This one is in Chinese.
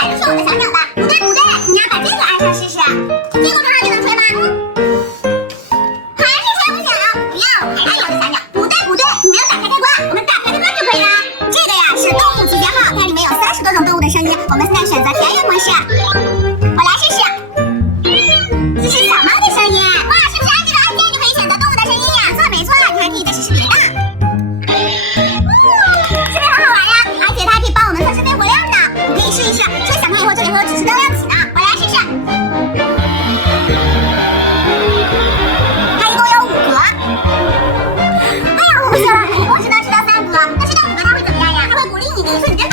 还是说我的小鸟的？不对不对，你要把这个按上试试，这个钟上就能吹吗？还是吹不响，不要，还是我的小鸟。不对不对，你没有打开开关，我们打开开关就可以了。这个呀是动物集结号，它里面有30多种动物的声音，我们现在选择田园模式。我来试试，这是小猫的声音。哇，是不是按这个按键就可以选择动物的声音呀？错，没错，你还可以再试试别的。是不是很好玩呀？而且它还可以帮我们测试肺活量呢。你可以试一试，吹响了以后这里会有指示灯亮起呢。我来试试。它一共有5格。哎呀，我不行了，我只能吃到3格。那吃到5格它会怎么样呀？它会鼓励你，跟你说你真